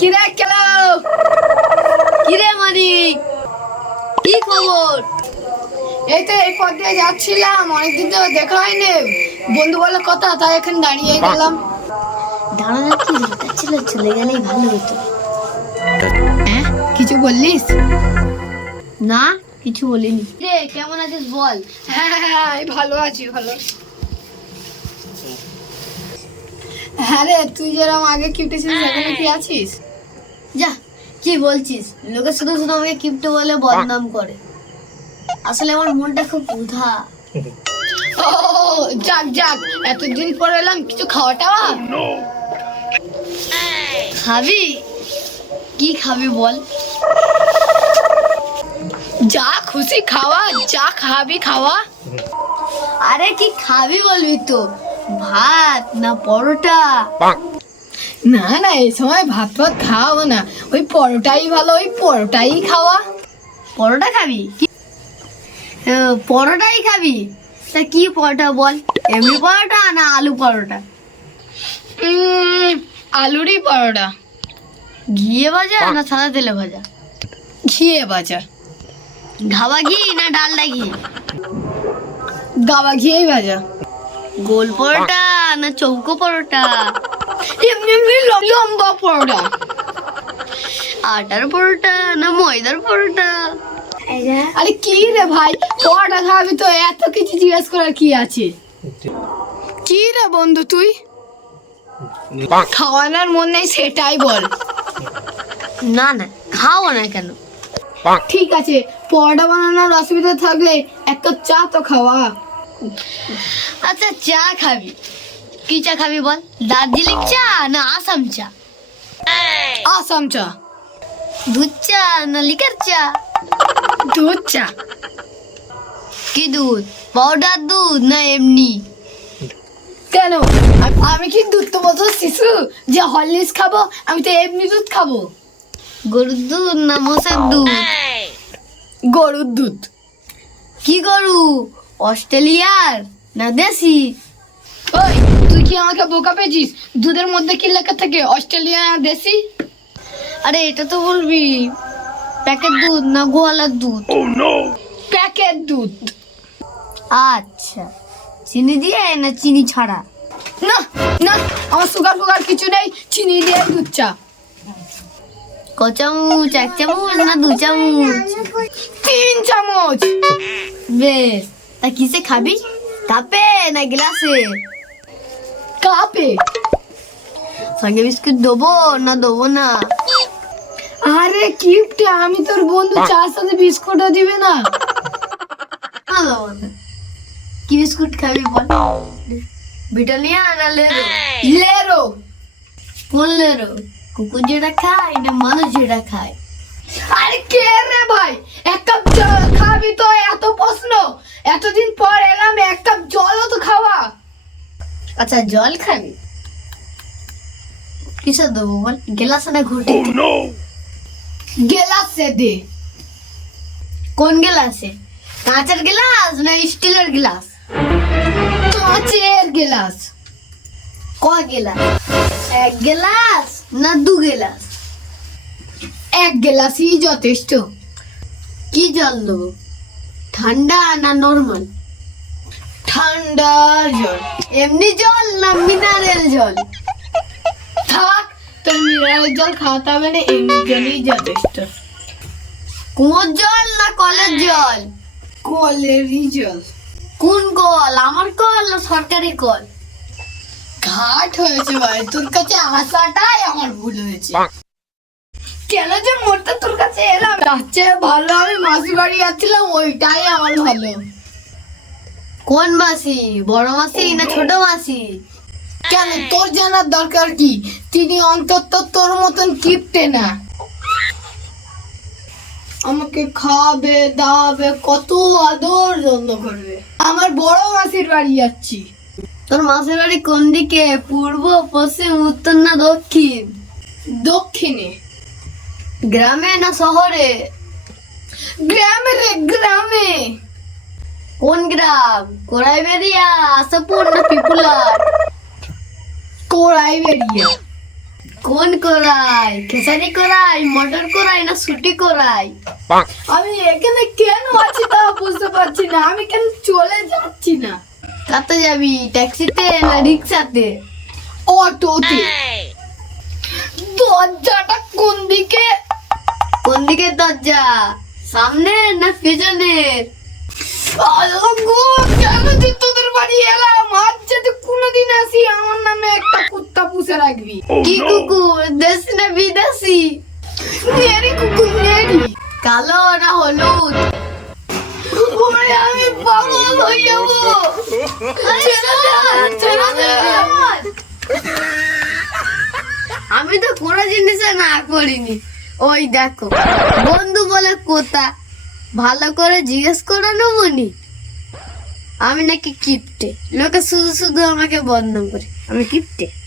কিরে কেন কিরে মানিক? কি খবর? এই তো এই পথ দিয়ে যাচ্ছিলাম অনেকদিন তো দেখা হয়নি। বন্ধু বলে কথা তাই এখানে দাঁড়িয়ে গেলাম। দাঁড়ানো কি দরকার ছিল? চলে গেলেই ভালো হতো। হ্যাঁ? কিছু বললিস? না কিছু বলিনি। রে কেমন আছিস বল? হ্যাঁ হ্যাঁ, হ্যাঁ আমি ভালো আছি ভালো। হ্যাঁ রে তুই যেরকম আগে কিউটে ছিলিস এখানে কি আছিস? যা কি বলছিস? লোকে শুধু শুধু আমাকে কিপ্টে বলে বদনাম করে। আসলে আমার মনটা খুব উধা। ও যাক যাক এতদিন পর এলাম কিছু খাওয়া টাওয়া? খাবি? কি খাবি বল? যা খুশি খাওয়া যা খাবি খাওয়া। আরে কি খাবি বলবি তো? ভাত না পরোটা? না না এই সময় ভাত ভাত খাওয়াবো না। ওই পরোটাই ভালো ওই পরোটাই খাওয়া। পরোটা খাবি? কি? পরোটাই খাবি? তা কি পরোটা বল? এমনি পরোটা না আলু পরোটা? আলুরই পরোটা। ঘিয়ে ভাজা না সাদা তেলে ভাজা? ঘিয়ে বাজা ঘাবা ঘি না ডালডা ঘি? গাবা ঘিয়েই ভাজা। গোল পরোটা না চৌকো পরোটা? এমনি এমনি লম্বা পরোটা। আটার পরোটা না ময়দার পরোটা? আরে কি রে ভাই পরোটা খাবি তো এত কিছু জিজ্ঞেস করার কি আছে? কি রে বন্ধু তুই? খাওয়ানোর মন নেই সেটাই বল। না না খাও না কেন? ঠিক আছে পরোটা বানানোর অসুবিধা থাকলে এক কাপ চা তো খাওয়া। আচ্ছা চা খাবি। কি চা খাবি বল? দার্জিলিং চা না আসাম চা? আসাম চা। দুধ চা না লিকার চা? দুধ চা। কি দুধ? পাউডার দুধ না এমনি? কেন? আমি কি দুধ তো বলতো শিশু? যে হরলিক্স খাব আমি তো এমনি দুধ খাব। গরুর দুধ না মশার দুধ? গরুর দুধ। কি গরু? অস্ট্রেলিয়ার না দেশি? ওই তুই আমাকে বোকা পেয়েছিস? দুধের মধ্যে কি লেখা থাকে? অস্ট্রেলিয়া দেশি? আরে এটা তো বলবি। প্যাকেট দুধ না গোয়ালার দুধ? প্যাকেট দুধ। আচ্ছা। চিনি দিয়ে না চিনি ছাড়া? না না আমার সুগার ফুগার কিছু নেই। চিনি দিয়ে দুধ চা। ক চামচ এক চামচ না দু চামচ? তিন চামচ। বেশ। তা কিসে খাবি? কাপে না গ্লাসে? কাপে সঙ্গে বিস্কুট দেবো না দেবো না? আরে কিপটে আমি তোর বন্ধু চার সাথে বিস্কুটও দিবে না। না দেবো না। কি বিস্কুট খাবি বল? ব্রিটানিয়া না লেরো? লেরো। কোন লেরো? কুকুর যেটা খায় না মানুষ যেটা খায়? আরে কে রে ভাই? এক কাপ খাবি তো এত প্রশ্ন। এতদিন পর এলাম এক কাপ জলও তো খাওয়া আচ্ছা জল খাবি? কিসে দেবো বল? গেলাসে না ঘুটে গেলাসে দে। কোন গেলাসে কাঁচের গ্লাস না স্টিলের গ্লাস? কাঁচের গেলাস। ক গেলাস? এক গেলাস না দু গেলাস? এক গেলাসই যথেষ্ট। কি জল দেবো? ঠান্ডা না নর্মাল? ঠান্ডা জল। এমনি জল না মিনারেল জল। থাক তোর মিনারেল জল খাওয়াতে হবে না এমনি জলই যথেষ্ট। কুয়োর জল না কলের জল? কলেরই জল। কোন কল? আমার কল না সরকারি কল? ঘাট হয়েছে ভাই তোর কাছে আসাটাই আমার ভুল হয়েছে। কেন যে মোটটা তোর কাছে এলাম? তার চেয়ে ভালো আমি মাসি বাড়ি যাচ্ছিলাম ওইটাই আমার ভালো। কোন মাসি? বড় মাসি না ছোট মাসি? কেন, তোর জানার দরকার কি? তিনি অন্তত তোর মতন কিপটে না। আমাকে খাওয়াবে দাওয়াবে কত আদর যত্ন করবে। আমার বড় মাসির বাড়ি যাচ্ছি। তোর মাসির বাড়ি কোন দিকে? পূর্ব, পশ্চিম, উত্তর না দক্ষিণ? দক্ষিণে। গ্রামে না শহরে? গ্রামে রে, গ্রামে। কোন গ্রাম? কোরাইবেরিয়া আশাপুর না পিপুলার কোড়াই বেরিয়ে কোন করাই? খেসারি করাই মটর করাই না সুটি করাই? আমি এখানে কেন আছি তা বুঝতে পারছি না। আমি কেন চলে যাচ্ছি না? কাতে যাবি ট্যাক্সিতে না রিক্সাতে? অটোতে। দরজাটা কোন দিকে? কোন দিকে দরজা? সামনে না পেছনে? তোদের বাড়ি এলাম? আজ যদি কোনোদিন আসি আমার নামে একটা কুত্তা পুষে রাখবি। কি কুকুর দেশি না বিদেশি? নেরি কুকুর নেরি কালো না হলুদ? আমি পাগল হয়ে যাব। ছেড়ে দে ছেড়ে দে আমি তো কোনো জিনিসে না করিনি। ওই দেখো বন্ধু বলে কোথা? ভালো করে জিজ্ঞেস করে নেবনি আমি নাকি কিপটে। লোকে শুধু শুধু আমাকে বদনাম করে। আমি কিপটে?